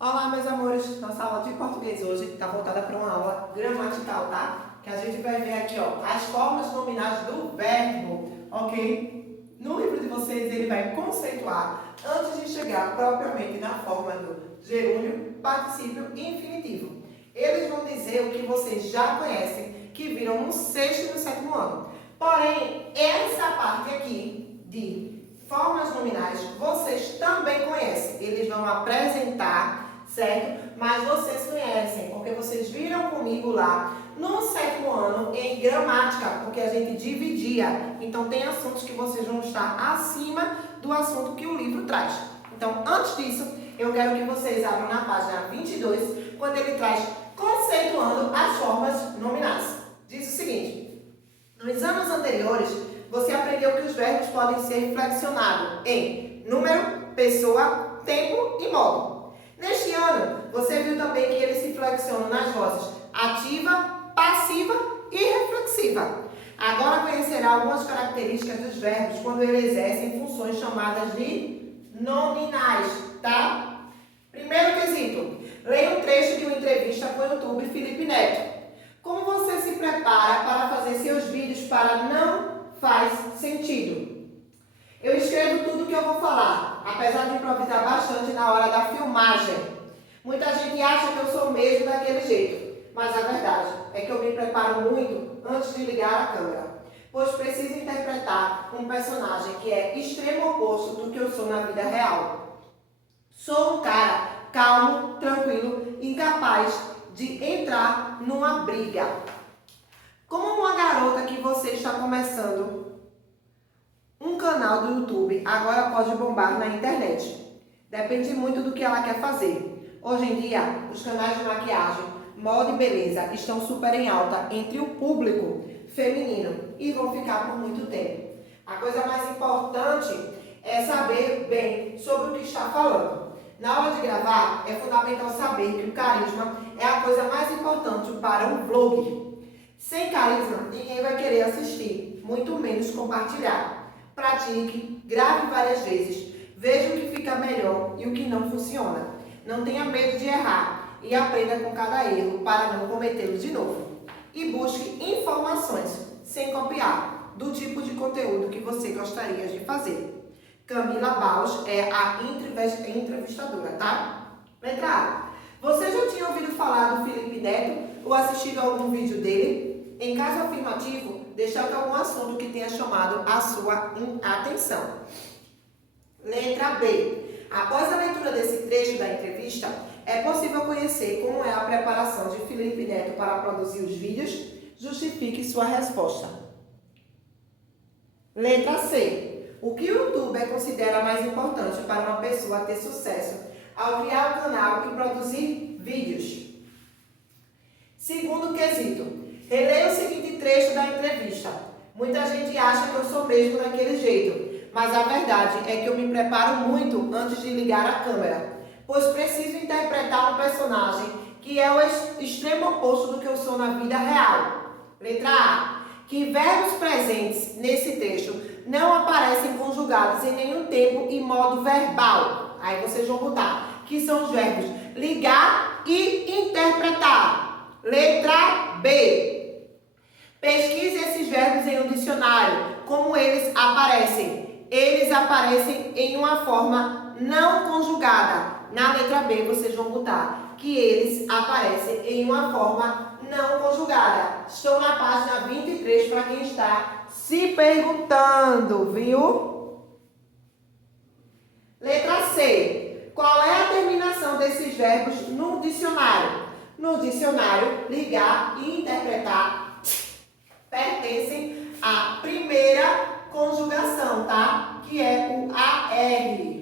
Olá, meus amores. Nossa aula de português hoje está voltada para uma aula gramatical, tá? Que a gente vai ver aqui, ó, as formas nominais do verbo, ok? No livro de vocês, ele vai conceituar antes de chegar propriamente na forma do gerúndio, particípio e infinitivo. Eles vão dizer o que vocês já conhecem, que viram no sexto e no sétimo ano. Porém, essa parte aqui de formas nominais vocês também conhecem. Eles vão apresentar, certo? Mas vocês conhecem, porque vocês viram comigo lá no sétimo ano em gramática, porque a gente dividia. Então tem assuntos que vocês vão estar acima do assunto que o livro traz. Então, antes disso, eu quero que vocês abram na página 22, quando ele traz conceituando as formas nominais. Diz o seguinte: nos anos anteriores, você aprendeu que os verbos podem ser flexionados em número, pessoa, tempo e modo. Neste ano, você viu também que eles se flexionam nas vozes ativa, passiva e reflexiva. Agora conhecerá algumas características dos verbos quando eles exercem funções chamadas de nominais, tá? Primeiro quesito. Leia um trecho de uma entrevista com o YouTube Felipe Neto. Como você se prepara para fazer seus vídeos para não faz sentido? Eu escrevo tudo que eu vou falar, apesar de improvisar bastante na hora da filmagem. Muita gente acha que eu sou mesmo daquele jeito, mas a verdade é que eu me preparo muito antes de ligar a câmera, pois preciso interpretar um personagem que é extremo oposto do que eu sou na vida real. Sou um cara calmo, tranquilo, incapaz de entrar numa briga. Como uma garota que você está começando um canal do YouTube, agora pode bombar na internet. Depende muito do que ela quer fazer. Hoje em dia, os canais de maquiagem, moda e beleza estão super em alta entre o público feminino e vão ficar por muito tempo. A coisa mais importante é saber bem sobre o que está falando. Na hora de gravar, é fundamental saber que o carisma é a coisa mais importante para um vlog. Sem carisma, ninguém vai querer assistir, muito menos compartilhar. Pratique, grave várias vezes, veja o que fica melhor e o que não funciona. Não tenha medo de errar e aprenda com cada erro para não cometê-lo de novo. E busque informações, sem copiar, do tipo de conteúdo que você gostaria de fazer. Camila Baus é a entrevistadora, tá? Letra A. Você já tinha ouvido falar do Felipe Neto ou assistido a algum vídeo dele? Em caso afirmativo, destaque algum assunto que tenha chamado a sua atenção. Letra B. Após a leitura desse trecho da entrevista, é possível conhecer como é a preparação de Felipe Neto para produzir os vídeos? Justifique sua resposta. Letra C. O que o youtuber considera mais importante para uma pessoa ter sucesso ao criar um canal e produzir vídeos? Segundo quesito. Releia o seguinte trecho da entrevista. Muita gente acha que eu sou mesmo daquele jeito, mas a verdade é que eu me preparo muito antes de ligar a câmera, pois preciso interpretar um personagem que é o extremo oposto do que eu sou na vida real. Letra A. Que verbos presentes nesse texto não aparecem conjugados em nenhum tempo e modo verbal. Aí vocês vão botar que são os verbos ligar e interpretar. Letra B. Pesquise esses verbos em um dicionário. Como eles aparecem? Eles aparecem em uma forma não conjugada. Na letra B vocês vão botar que eles aparecem em uma forma não conjugada. Estou na página 23 para quem está se perguntando, viu? Letra C. Qual é a terminação desses verbos no dicionário? No dicionário, ligar e interpretar pertencem à primeira conjugação, tá? Que é o AR.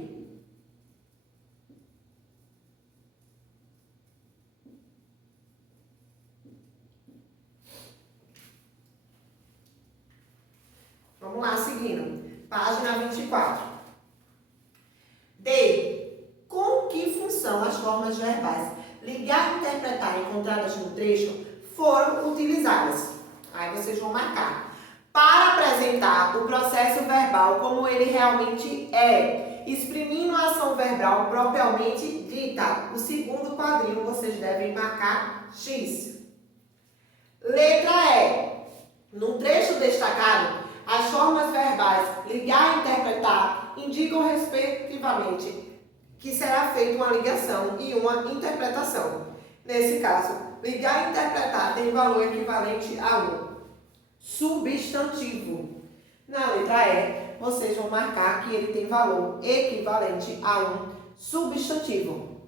Vamos lá, seguindo. Página 24. D. Com que função as formas verbais ligar e interpretar encontradas no trecho foram utilizadas? Aí vocês vão marcar. Para apresentar o processo verbal como ele realmente é. exprimindo a ação verbal propriamente dita. O segundo quadril vocês devem marcar X. Letra E. No trecho destacado, as formas verbais ligar e interpretar indicam respectivamente que será feita uma ligação e uma interpretação. Nesse caso, ligar e interpretar tem valor equivalente a um substantivo. Na letra E, vocês vão marcar que ele tem valor equivalente a um substantivo.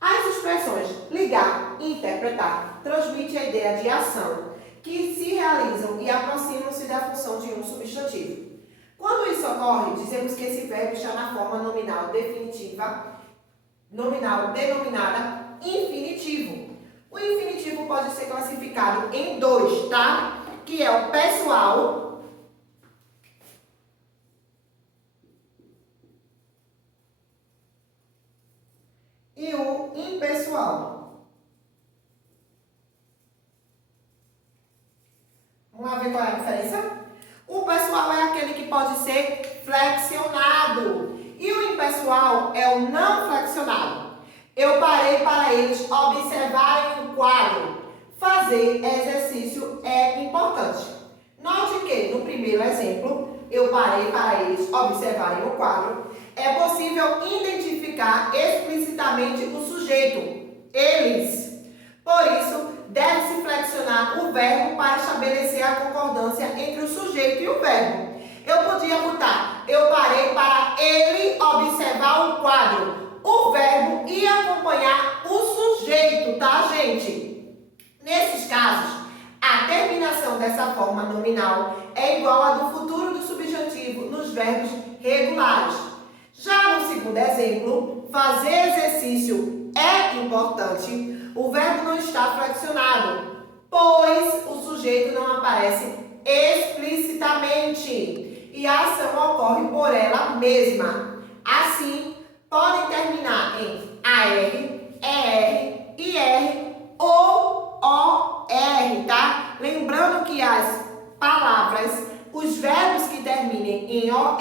As expressões ligar e interpretar transmitem a ideia de ação, que se realizam e aproximam-se da função de um substantivo. Quando isso ocorre, dizemos que esse verbo está na forma nominal definitiva, denominada infinitivo. O infinitivo pode ser classificado em dois, tá? Que é o pessoal e o impessoal. Vamos lá ver qual é a diferença? O pessoal é aquele que pode ser flexionado e o impessoal é o não flexionado. Eu parei para eles observarem o quadro. Fazer exercício é importante. Note que, no primeiro exemplo, eu parei para eles observarem o quadro. É possível identificar explicitamente o sujeito, eles. Por isso, deve-se flexionar o verbo para estabelecer a concordância entre o sujeito e o verbo. Eu podia botar, eu parei para ele observar o quadro. O verbo ia acompanhar o sujeito, tá, gente? Nesses casos, a terminação dessa forma nominal é igual à do futuro do subjuntivo nos verbos regulares. Já no segundo exemplo, fazer exercício é importante. O verbo não está flexionado, pois o sujeito não aparece explicitamente e a ação ocorre por ela mesma. Assim, podem terminar em AR, ER, IR ou OR, tá? Lembrando que as palavras, os verbos que terminem em OR,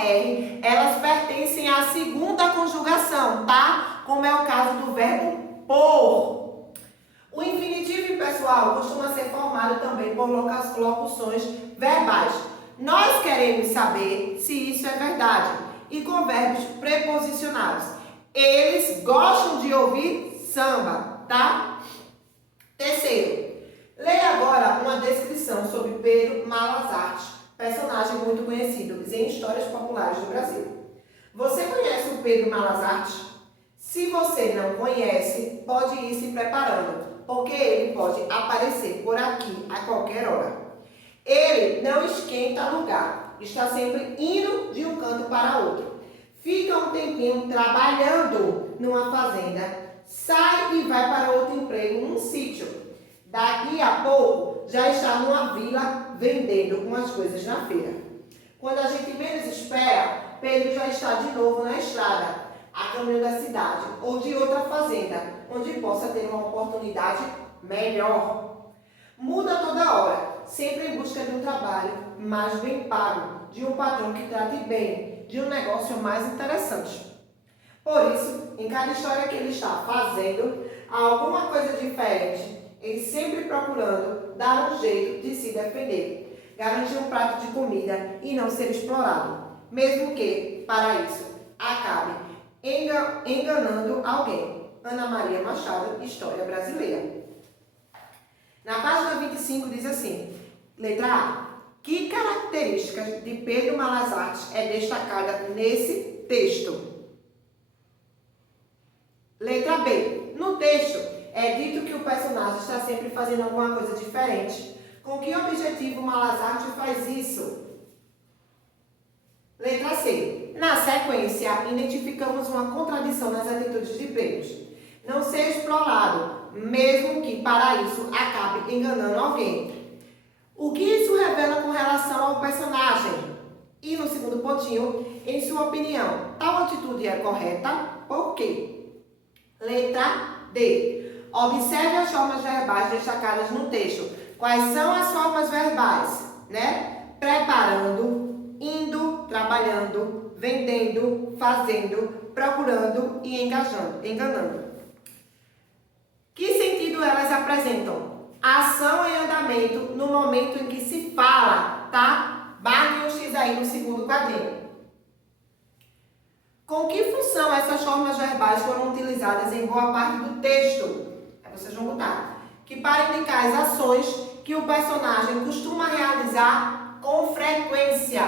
elas pertencem à segunda conjugação, tá? Como é o caso do verbo por. O infinitivo impessoal costuma ser formado também por locuções verbais. Nós queremos saber se isso é verdade e com verbos preposicionados. Eles gostam de ouvir samba, tá? Terceiro, leia agora uma descrição sobre Pedro Malas Artes, personagem muito conhecido em histórias populares do Brasil. Você conhece o Pedro Malas Artes? Se você não conhece, pode ir se preparando, porque ele pode aparecer por aqui a qualquer hora. Ele não esquenta lugar, está sempre indo de um canto para outro. Fica um tempinho trabalhando numa fazenda, sai e vai para outro emprego num sítio. Daqui a pouco já está numa vila vendendo umas coisas na feira. Quando a gente menos espera, Pedro já está de novo na estrada, a caminho da cidade ou de outra fazenda, onde possa ter uma oportunidade melhor. Muda toda hora, sempre em busca de um trabalho mais bem pago, de um patrão que trate bem, de um negócio mais interessante. Por isso, em cada história que ele está fazendo, há alguma coisa diferente, ele sempre procurando dar um jeito de se defender, garantir um prato de comida e não ser explorado, mesmo que, para isso, acabe enganando alguém. Ana Maria Machado, História Brasileira. Na página 25 diz assim, letra A. Que características de Pedro Malas Artes é destacada nesse texto? Letra B. No texto, é dito que o personagem está sempre fazendo alguma coisa diferente. Com que objetivo Malas Artes faz isso? Letra C. Na sequência, identificamos uma contradição nas atitudes de Pedro. Não ser explorado, mesmo que para isso acabe enganando alguém. O que isso revela com relação ao personagem? E no segundo pontinho, em sua opinião, tal atitude é correta? Por quê? Letra D. Observe as formas verbais destacadas no texto. Quais são as formas verbais? preparando, indo, trabalhando, vendendo, fazendo, procurando e enganando. Que sentido elas apresentam? Ação em andamento no momento em que se fala, tá? Marque um X aí no segundo quadrinho. Com que função essas formas verbais foram utilizadas em boa parte do texto? Aí vocês vão botar. Que para indicar as ações que o personagem costuma realizar com frequência.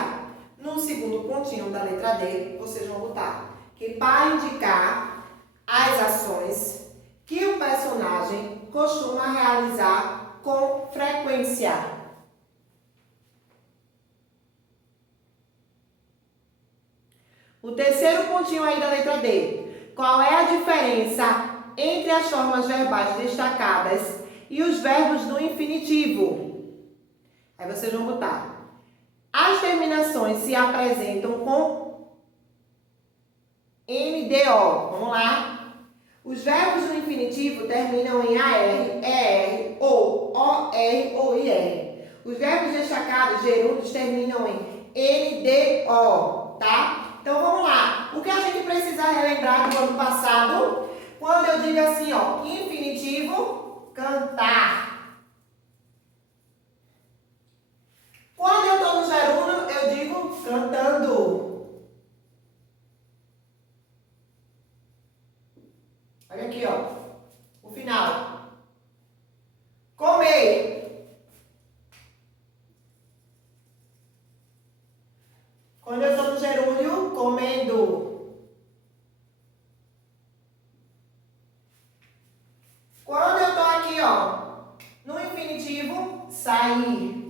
No segundo pontinho da letra D, vocês vão botar. Que para indicar as ações que o personagem costuma realizar com frequência. O terceiro pontinho aí da letra D. Qual é a diferença entre as formas verbais destacadas e os verbos do infinitivo? Aí vocês vão botar. As terminações se apresentam com NDO. Vamos lá? Os verbos do infinitivo terminam em AR, ER, OR ou IR. Os verbos destacados, gerúndios, terminam em NDO, tá? Então, vamos lá. O que a gente precisa relembrar do ano passado? Quando eu digo assim, ó, infinitivo, cantar. Quando eu estou no gerúndio, eu digo cantando. Olha aqui, ó. O final. Comer. Quando eu estou no gerúndio, comendo. Quando eu estou aqui, ó, no infinitivo, sair.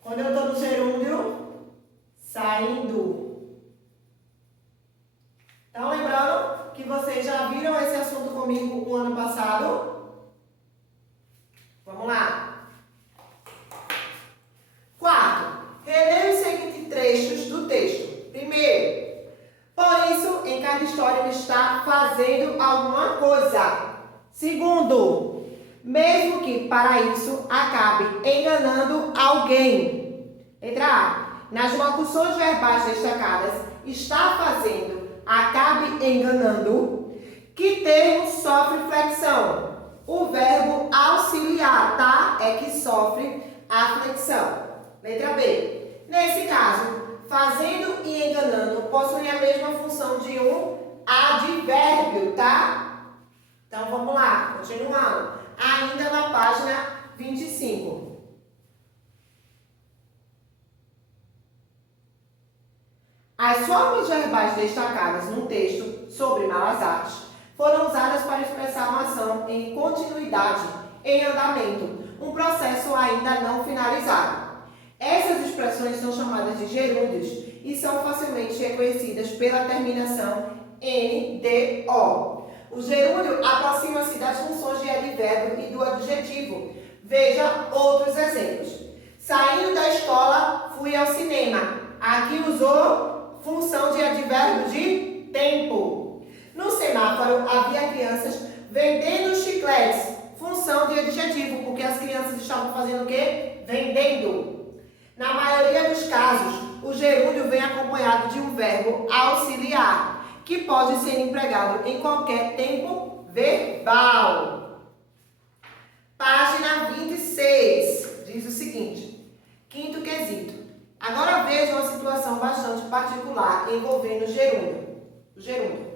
Quando eu estou no gerúndio, saindo. Então, lembrando que vocês já viram esse assunto comigo o ano passado? Vamos lá. 4. Releia os seguintes trechos do texto. Primeiro, por isso, em cada história ele está fazendo alguma coisa. Segundo, mesmo que para isso acabe enganando alguém. Letra A. Nas locuções verbais destacadas, está fazendo, acabe enganando. Que termo sofre flexão? O verbo auxiliar, tá? É que sofre a flexão. Letra B. Nesse caso, fazendo e enganando possuem a mesma função de um advérbio, tá? Então, vamos lá, continuando. Ainda na página 25. As formas verbais destacadas no texto sobre malas artes foram usadas para expressar uma ação em continuidade, em andamento, um processo ainda não finalizado. Essas expressões são chamadas de gerúndios e são facilmente reconhecidas pela terminação NDO. O gerúndio aproxima-se das funções de advérbio e do adjetivo. Veja outros exemplos. Saindo da escola, fui ao cinema. Aqui usou função de advérbio de tempo. No semáforo, havia crianças vendendo chicletes. Função de adjetivo, porque as crianças estavam fazendo o quê? Vendendo. Na maioria dos casos, o gerúndio vem acompanhado de um verbo auxiliar, que pode ser empregado em qualquer tempo verbal. Página 26 diz o seguinte: quinto quesito. Agora veja uma situação bastante particular envolvendo o gerúndio.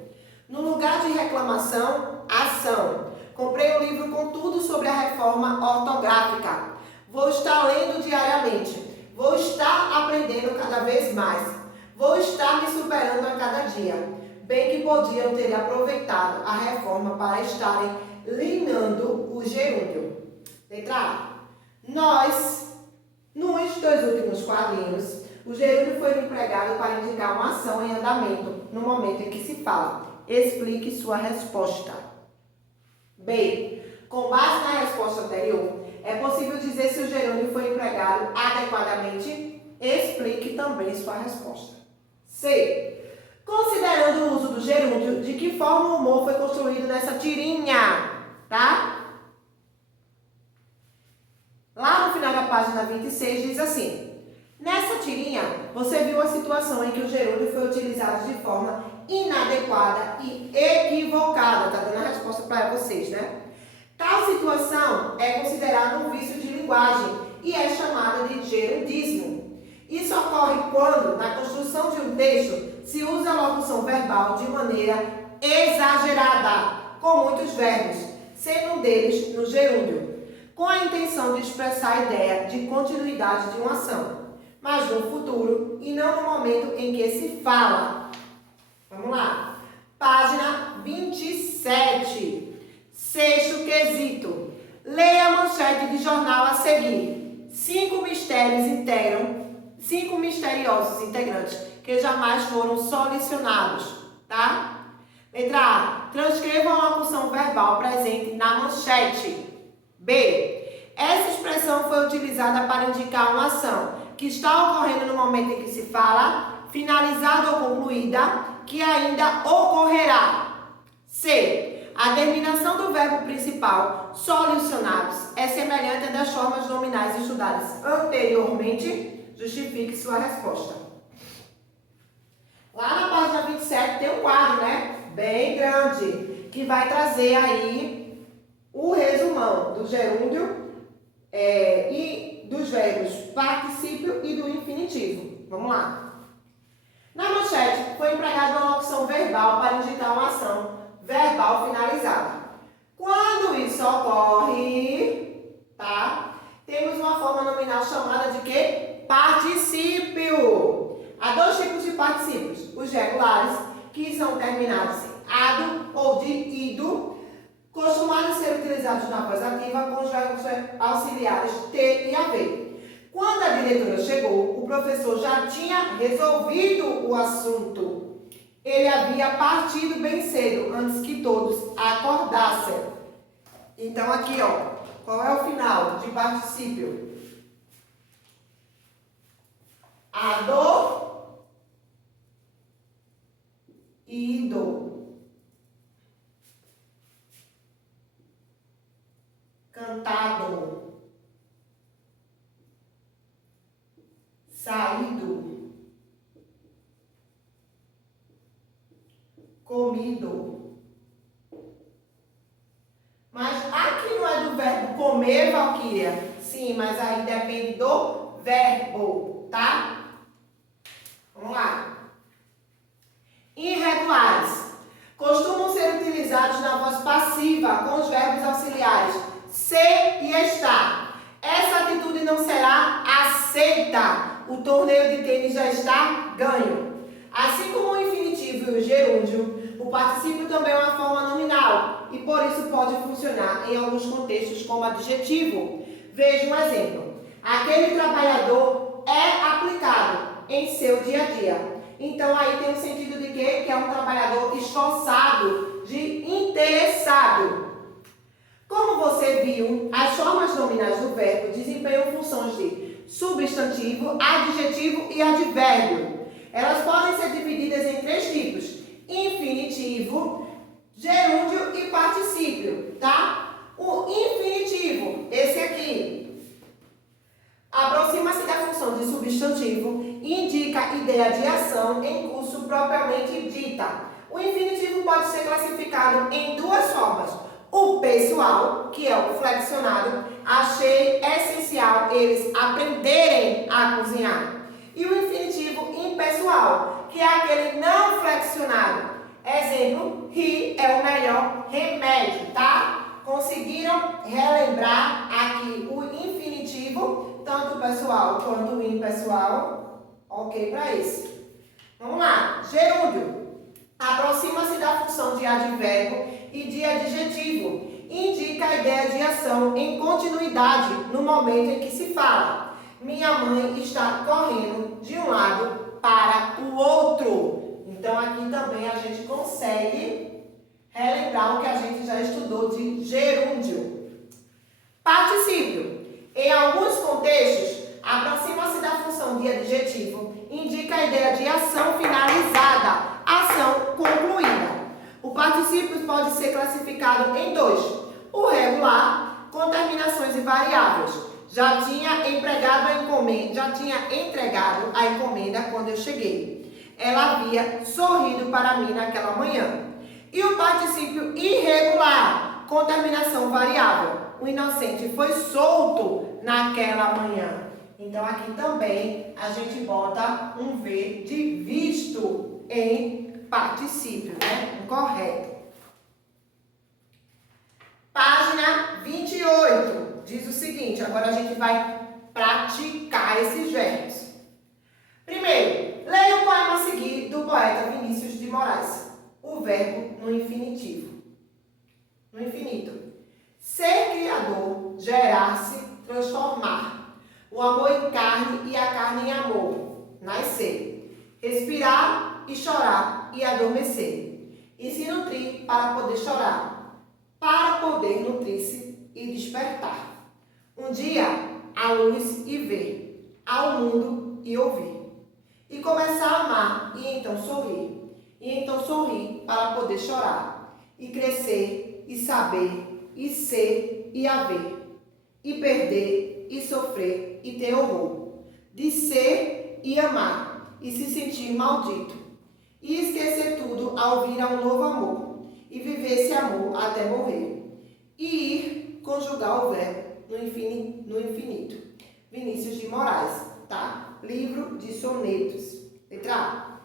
No lugar de reclamação, ação. Comprei um livro com tudo sobre a reforma ortográfica. Vou estar lendo diariamente. Vou estar aprendendo cada vez mais. Vou estar me superando a cada dia. Bem que podiam ter aproveitado a reforma para estarem linhando o gerúndio. Letra A. Nos dois últimos quadrinhos, o gerúndio foi empregado para indicar uma ação em andamento no momento em que se fala. Explique sua resposta. B. Com base na resposta anterior, é possível dizer se o gerúndio foi empregado adequadamente? Explique também sua resposta. C. Considerando o uso do gerúndio, de que forma o humor foi construído nessa tirinha? Tá? Lá no final da página 26 diz assim: Nessa tirinha, você viu a situação em que o gerúndio foi utilizado de forma inadequada e equivocada. Tá dando a resposta para vocês, né? Tal situação é considerada um vício de linguagem e é chamada de gerundismo. Isso ocorre quando, na construção de um texto, se usa a locução verbal de maneira exagerada, com muitos verbos, sendo um deles no gerúndio, com a intenção de expressar a ideia de continuidade de uma ação, mas no futuro e não no momento em que se fala. Vamos lá. Página 27. Sexto quesito. Leia a manchete de jornal a seguir. 5 misteriosos integrantes que jamais foram solucionados, tá? Letra A. Transcreva a locução verbal presente na manchete. B. Essa expressão foi utilizada para indicar uma ação que está ocorrendo no momento em que se fala, finalizada ou concluída, que ainda ocorrerá. C. A terminação do verbo principal, solucionados, é semelhante à das formas nominais estudadas anteriormente. Justifique sua resposta. Lá na página 27 tem um quadro, né? Bem grande, que vai trazer aí o resumão do gerúndio e dos verbos particípio e do infinitivo. Vamos lá. Na manchete, foi empregada uma locução verbal para indicar uma ação verbal finalizada. Quando isso ocorre, tá? Temos uma forma nominal chamada de quê? Particípio. Há 2 tipos de particípios. Os regulares, que são terminados em ado ou de ido, costumaram ser utilizados na voz ativa com os verbos auxiliares ter e haver. Quando a diretora chegou, o professor já tinha resolvido o assunto. Ele havia partido bem cedo, antes que todos acordassem. Então, aqui, ó, qual é o final de particípio? Ado, ido, cantado, saído, comido. Mas aqui não é do verbo comer, Valquíria? Sim, mas aí depende do verbo, tá? Vamos lá. Irregulares. Costumam ser utilizados na voz passiva com os verbos auxiliares ser e estar. Essa atitude não será aceita. O torneio de tênis já está ganho. Assim como o infinitivo e o gerúndio, o particípio também é uma forma nominal e por isso pode funcionar em alguns contextos como adjetivo. Veja um exemplo. Aquele trabalhador é aplicado em seu dia a dia. Então aí tem o sentido de quê? Que é um trabalhador esforçado, de interessado. Como você viu, as formas nominais do verbo desempenham funções de substantivo, adjetivo e advérbio. Elas podem ser divididas em 3 tipos: infinitivo, gerúndio e particípio, tá? O infinitivo, esse aqui, aproxima-se da função de substantivo e indica a ideia de ação em curso propriamente dita. O infinitivo pode ser classificado em 2 formas. O pessoal, que é o flexionado, achei essencial eles aprenderem a cozinhar. E o infinitivo impessoal, que é aquele não flexionado. Exemplo, rir é o melhor remédio, tá? Conseguiram relembrar aqui o infinitivo, tanto o pessoal quanto o impessoal? Ok para isso. Vamos lá. Gerúndio. Aproxima-se da função de advérbio e de adjetivo. Indica a ideia de ação em continuidade no momento em que se fala. Minha mãe está correndo de um lado para o outro. Então, aqui também a gente consegue relembrar o que a gente já estudou de gerúndio. Particípio. Em alguns contextos, aproxima-se da função de adjetivo, indica a ideia de ação finalizada, ação concluída. O particípio pode ser classificado em 2. O regular, com terminações invariáveis, já tinha entregado a encomenda quando eu cheguei. Ela havia sorrido para mim naquela manhã. E o particípio irregular, com terminação variável. O inocente foi solto naquela manhã. Então, aqui também a gente bota um V de visto em particípio, né? Correto. Página 28 diz o seguinte, agora a gente vai praticar esses verbos. Primeiro, leia o poema a seguir do poeta Vinícius de Moraes. O verbo no infinitivo. No infinito. Ser criador, gerar-se, transformar. O amor em carne e a carne em amor. Nascer. Respirar e chorar e adormecer. E se nutrir para poder chorar. Para poder nutrir-se e despertar. Um dia, a luz e ver. Ao mundo e ouvir. E começar a amar e então sorrir. E então sorrir para poder chorar. E crescer e saber e ser e haver. E perder e sofrer e ter horror, de ser e amar, e se sentir maldito, e esquecer tudo ao vir a um novo amor, e viver esse amor até morrer, e ir conjugar o verbo no infinito. Vinícius de Moraes, tá? Livro de sonetos. Letra A.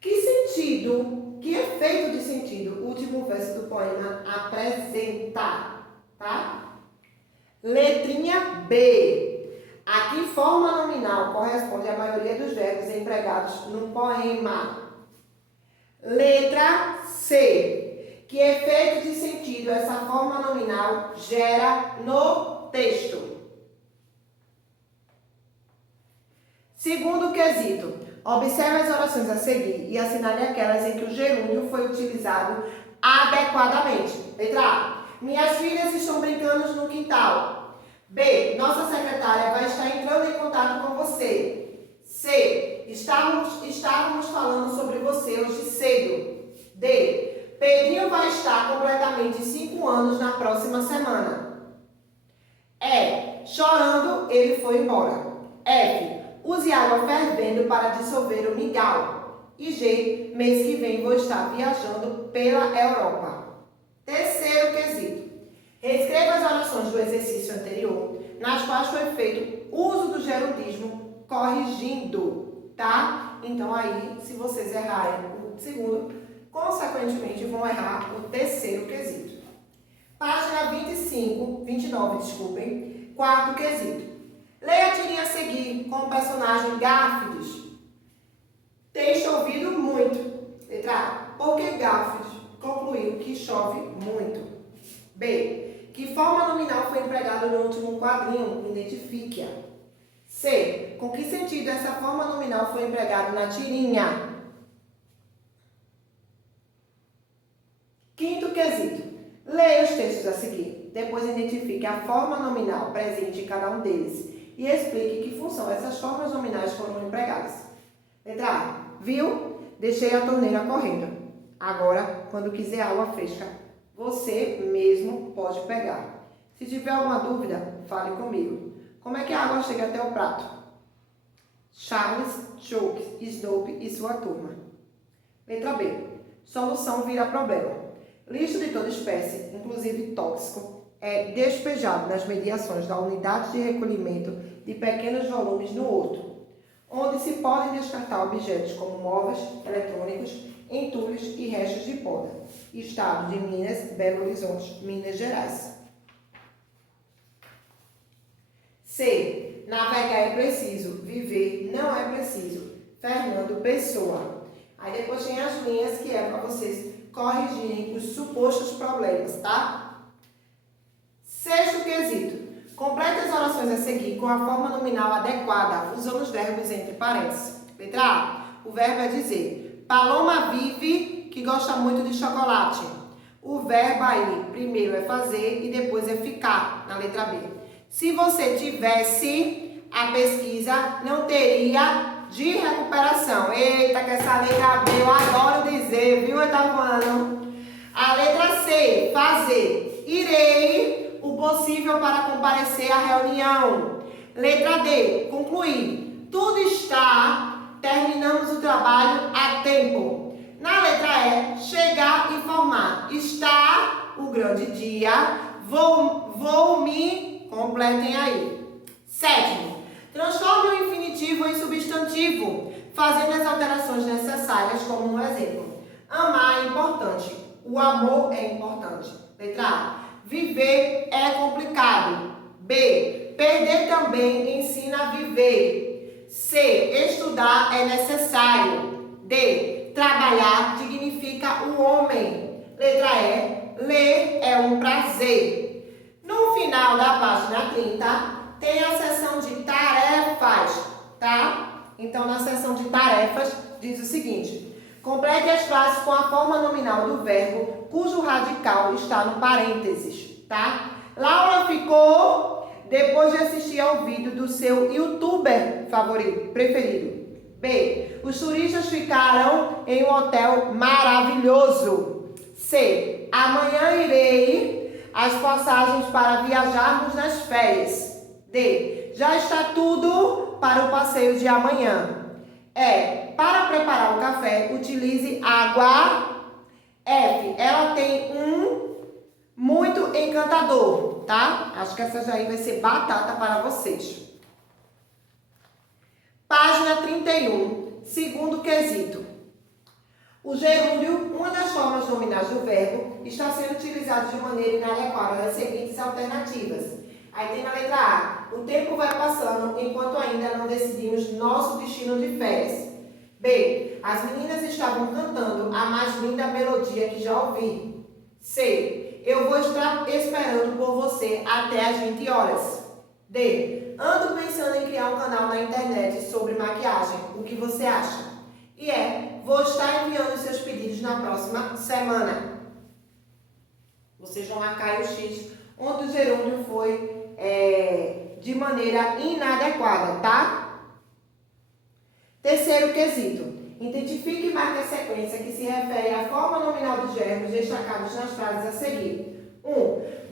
Que sentido, que efeito de sentido o último verso do poema apresenta, tá? Letrinha B. A que forma nominal corresponde à maioria dos verbos empregados no poema? Letra C. Que efeito de sentido essa forma nominal gera no texto? Segundo quesito. Observe as orações a seguir e assinale aquelas em que o gerúndio foi utilizado adequadamente. Letra A. Minhas filhas estão brincando no quintal. B. Nossa secretária vai estar entrando em contato com você. C. Estávamos falando sobre você hoje cedo. D. Pedrinho vai estar completamente 5 anos na próxima semana. E. Chorando, ele foi embora. F. Use água fervendo para dissolver o mingau. E G. Mês que vem vou estar viajando pela Europa. Terceiro quesito. Reescreva as orações do exercício anterior, nas quais foi feito uso do gerundismo corrigindo, tá? Então aí, se vocês errarem o segundo, consequentemente vão errar o terceiro quesito. Página 29, desculpem. Quarto quesito. Leia a tirinha a seguir com o personagem Garfield. Tem chovido muito. Letra A. Porque Garfield concluiu que chove muito. B. Que forma nominal foi empregada no último quadrinho? Identifique-a. C. Com que sentido essa forma nominal foi empregada na tirinha? Quinto quesito. Leia os textos a seguir. Depois identifique a forma nominal presente em cada um deles e explique que função essas formas nominais foram empregadas. Letra A. Viu? Deixei a torneira correndo. Agora, quando quiser água fresca, você mesmo pode pegar. Se tiver alguma dúvida, fale comigo. Como é que a água chega até o prato? Charles, Chuck, Snoopy e sua turma. Letra B. Solução vira problema. Lixo de toda espécie, inclusive tóxico, é despejado nas mediações da unidade de recolhimento de pequenos volumes no outro, onde se podem descartar objetos como móveis, eletrônicos, entulhos e restos de poda. Estado de Minas, Belo Horizonte, Minas Gerais. C. Navegar é preciso, viver não é preciso. Fernando Pessoa. Aí depois tem as linhas que é para vocês corrigirem os supostos problemas, tá? Sexto quesito. Complete as orações a seguir com a forma nominal adequada, usando os verbos entre parênteses. Letra A. O verbo é dizer. Paloma vive que gosta muito de chocolate. O verbo aí, primeiro é fazer e depois é ficar, na letra B. Se você tivesse, a pesquisa não teria de recuperação. Eita, que essa letra B eu adoro dizer, viu, Etavano? A letra C, fazer. Irei o possível para comparecer à reunião. Letra D, concluir. Tudo está, terminamos o trabalho a tempo. Na letra E, chegar e formar. Está o grande dia, vou me, completem aí. Sétimo, transforme o infinitivo em substantivo, fazendo as alterações necessárias, como no exemplo. Amar é importante, o amor é importante. Letra A, viver é complicado. B, perder também ensina a viver. C, estudar é necessário. D, trabalhar dignifica o homem. Letra E, ler é um prazer. No final da página 30, tem a seção de tarefas, tá? Então, na seção de tarefas, diz o seguinte: complete as frases com a forma nominal do verbo, cujo radical está no parênteses, tá? Laura ficou depois de assistir ao vídeo do seu youtuber preferido. B, os turistas ficaram em um hotel maravilhoso. C, amanhã irei as passagens para viajarmos nas férias. D, já está tudo para o passeio de amanhã. E, para preparar o café, utilize água. F, ela tem um muito encantador, tá? Acho que essa aí vai ser batata para vocês. Página 31, segundo quesito. O gerúndio, uma das formas nominais do verbo, está sendo utilizado de maneira inadequada nas seguintes alternativas. Aí tem na letra A, o tempo vai passando enquanto ainda não decidimos nosso destino de férias. B, as meninas estavam cantando a mais linda melodia que já ouvi. C, eu vou estar esperando por você até às 20 horas. D, ando pensando em criar um canal na internet sobre maquiagem. O que você acha? E vou estar enviando seus pedidos na próxima semana. Vocês vão marcar o X, onde o gerúndio foi de maneira inadequada, tá? Terceiro quesito. Identifique e marque a sequência que se refere à forma nominal dos verbos destacados nas frases a seguir. 1.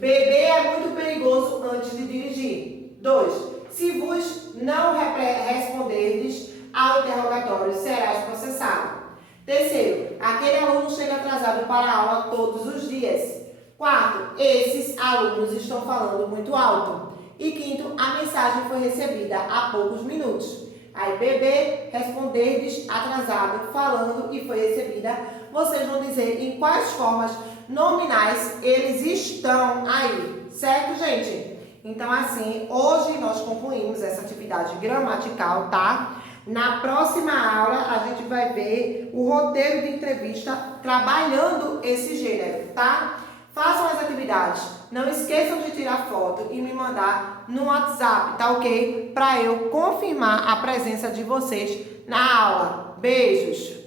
Beber é muito perigoso antes de dirigir. 2. Se vos não responderdes ao interrogatório, serás processado. Terceiro, aquele aluno chega atrasado para a aula todos os dias. 4. Esses alunos estão falando muito alto. E quinto, a mensagem foi recebida há poucos minutos. Aí, beber, responderdes, atrasado, falando e foi recebida. Vocês vão dizer em quais formas nominais eles estão aí. Certo, gente? Então, assim, hoje nós concluímos essa atividade gramatical, tá? Na próxima aula, a gente vai ver o roteiro de entrevista trabalhando esse gênero, tá? Façam as atividades. Não esqueçam de tirar foto e me mandar no WhatsApp, tá ok? Para eu confirmar a presença de vocês na aula. Beijos!